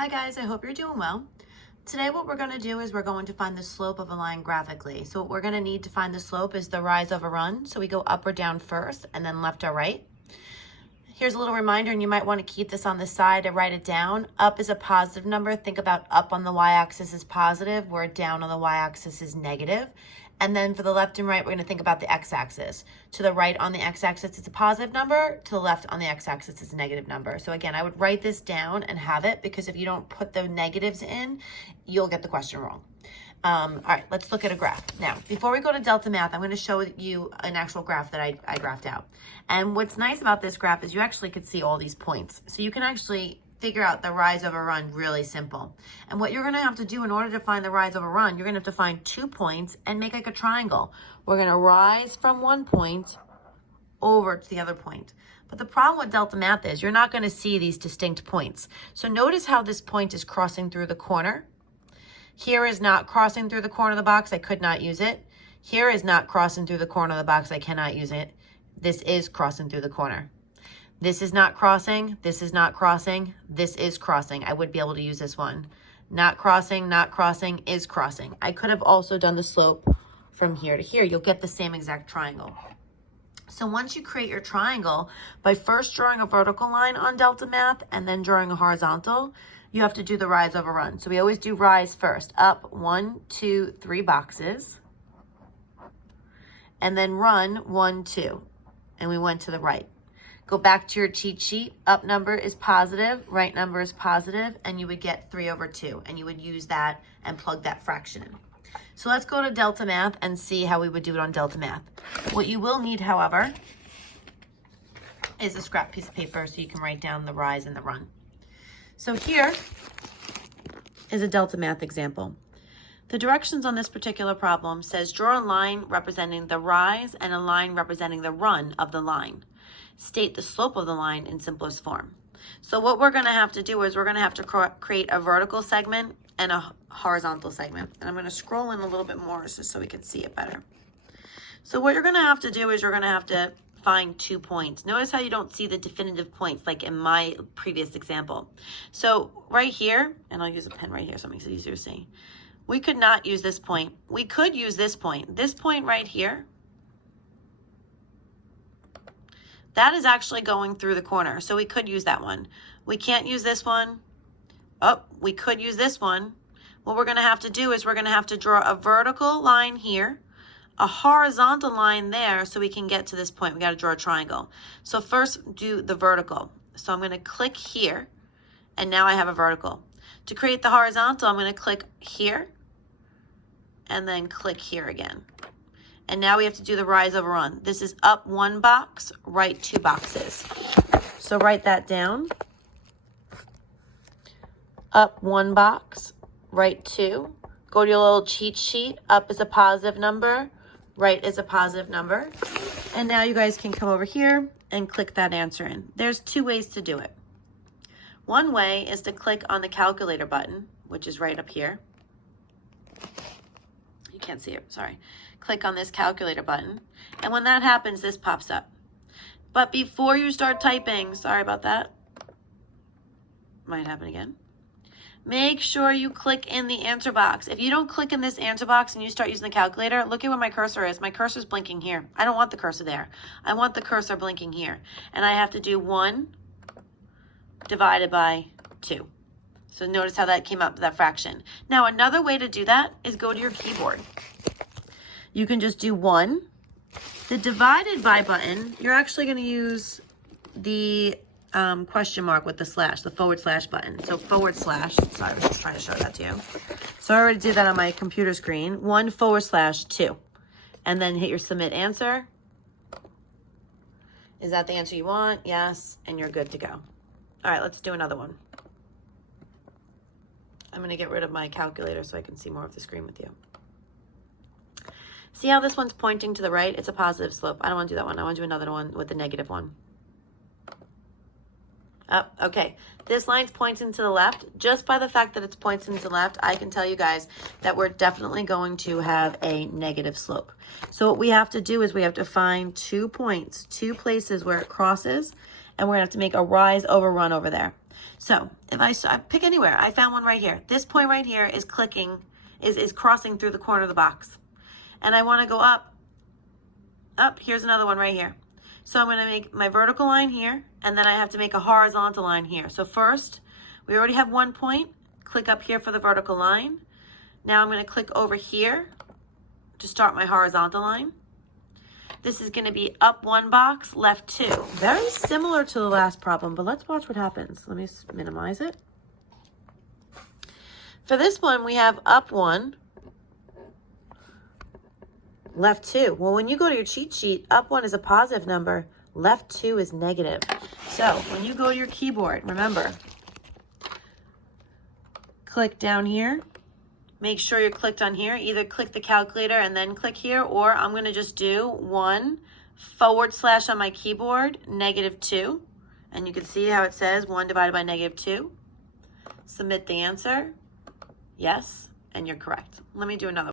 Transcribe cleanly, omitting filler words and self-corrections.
Hi guys, I hope you're doing well. Today what we're going to do is we're going to find the slope of a line graphically. So what we're going to need to find the slope is the rise over run. So we go up or down first and then left or right. Here's a little reminder, and you might want to keep this on the side to write it down. Up is a positive number. Think about up on the y-axis is positive, where down on the y-axis is negative. And then for the left and right, we're going to think about the x-axis. To the right on the x-axis, it's a positive number. To the left on the x-axis, it's a negative number. So again, I would write this down and have it, because if you don't put the negatives in, you'll get the question wrong. All right, let's look at a graph. Now, before we go to Delta Math, I'm going to show you an actual graph that I graphed out. And what's nice about this graph is you actually could see all these points. So you can actually figure out the rise over run really simple. And what you're going to have to do in order to find the rise over run, you're going to have to find 2 points and make like a triangle. We're going to rise from one point over to the other point. But the problem with Delta Math is you're not going to see these distinct points. So notice how this point is crossing through the corner. Here is not crossing through the corner of the box. I could not use it. Here is not crossing through the corner of the box. I cannot use it. This is crossing through the corner. This is not crossing. This is not crossing. This is crossing. I would be able to use this one. Not crossing, is crossing. I could have also done the slope from here to here. You'll get the same exact triangle. So once you create your triangle, by first drawing a vertical line on Delta Math and then drawing a horizontal, you have to do the rise over run. So we always do rise first. Up 1, 2, 3 boxes. And then run 1, 2. And we went to the right. Go back to your cheat sheet. Up number is positive, right number is positive, and you would get 3 over 2. And you would use that and plug that fraction in. So let's go to Delta Math and see how we would do it on Delta Math. What you will need, however, is a scrap piece of paper so you can write down the rise and the run. So here is a Delta Math example. The directions on this particular problem says draw a line representing the rise and a line representing the run of the line. State the slope of the line in simplest form. So what we're going to have to do is we're going to have to create a vertical segment and a horizontal segment. And I'm going to scroll in a little bit more just so we can see it better. So what you're going to have to do is you're going to have to find 2 points. Notice how you don't see the definitive points like in my previous example. So right here, and I'll use a pen right here so it makes it easier to see. We could not use this point. We could use this point. This point right here, that is actually going through the corner. So we could use that one. We can't use this one. Oh, we could use this one. What we're going to have to do is we're going to have to draw a vertical line here, a horizontal line there, so we can get to this point. We got to draw a triangle. So first do the vertical. So I'm going to click here, and now I have a vertical. To create the horizontal, I'm going to click here, and then click here again. And now we have to do the rise over run. This is up 1 box, right 2 boxes. So write that down. Up 1 box, right 2. Go to your little cheat sheet. Up is a positive number. Right is a positive number. And now you guys can come over here and click that answer in. There's 2 ways to do it. One way is to click on the calculator button, which is right up here. You can't see it, sorry. Click on this calculator button. And when that happens, this pops up. But before you start typing, sorry about that. Might happen again. Make sure you click in the answer box. If you don't click in this answer box and you start using the calculator, look at where my cursor is. My cursor is blinking here. I don't want the cursor there. I want the cursor blinking here. And I have to do 1 divided by 2. So notice how that came up to that fraction. Now another way to do that is go to your keyboard. You can just do 1. The divided by button, you're actually going to use the question mark with the slash, the / button. So / sorry, I was just trying to show that to you. So I already did that on my computer screen. 1 / 2. And then hit your submit answer. Is that the answer you want? Yes. And you're good to go. All right, let's do another one. I'm going to get rid of my calculator so I can see more of the screen with you. See how this one's pointing to the right? It's a positive slope. I don't want to do that one. I want to do another one with the negative one. Oh, okay. This line's pointing to the left. Just by the fact that it's pointing to the left, I can tell you guys that we're definitely going to have a negative slope. So what we have to do is we have to find 2 points, 2 places where it crosses, and we're going to have to make a rise over run over there. So if I pick anywhere, I found one right here. This point right here is is crossing through the corner of the box. And I want to go up. Here's another one right here. So I'm going to make my vertical line here, and then I have to make a horizontal line here. So first, we already have 1 point. Click up here for the vertical line. Now I'm going to click over here to start my horizontal line. This is going to be up 1 box, left 2. Very similar to the last problem, but let's watch what happens. Let me minimize it. For this one, we have up 1, left 2. Well, when you go to your cheat sheet, up 1 is a positive number, left 2 is negative. So when you go to your keyboard, remember, click down here. Make sure you're clicked on here. Either click the calculator and then click here, or I'm going to just do 1 / on my keyboard, -2. And you can see how it says 1 divided by -2. Submit the answer. Yes, and you're correct. Let me do another one.